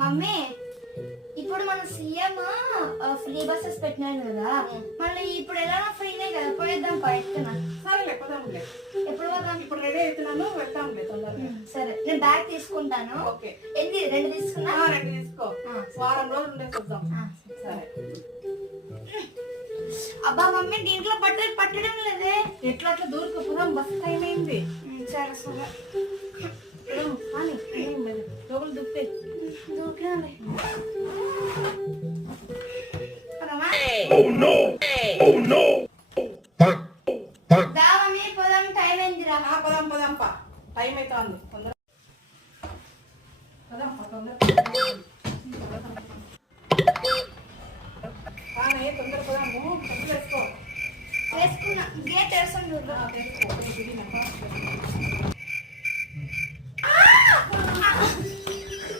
Mummy ఇప్పుడు మన CM free buses పెట్టినాడు కదా, మళ్ళీ ఇప్పుడు ఎలా ఫ్రీనే కదా, పోయేద్దాం పైన. సరేలే పోదాంలే. ఎప్పుడు పోదాం? ఇప్పుడు రెడీ అవుతున్నాను, వెళ్తాంలే తొందరగా. సరే నేను బ్యాగ్ తీసుకుంటాను. ఓకే. ఎన్ని 2 తీసుకున్నా? 2 తీసుకో. వారం రోజులు ఉండే చూద్దాం. సరే. అబ్బా మమ్మీ దీంట్లో బట్టలు పట్టడం లేదే. ఎట్లా అట్లా దూరకు పోదాం, బస్ టైం అయింది. సరే సరే లోపల దుక్తే దూకినాలి. దా మమ్మీ పోదాం, టైం అయిందిరా. పోదాం పోదాంపా, టైం అవుతుంది. తొందర పోదాంపా, తొందర తొందర పోదాము. వేసుకో. వేసుకున్నా. గేట్ వేసుకోండి. వేసుకో.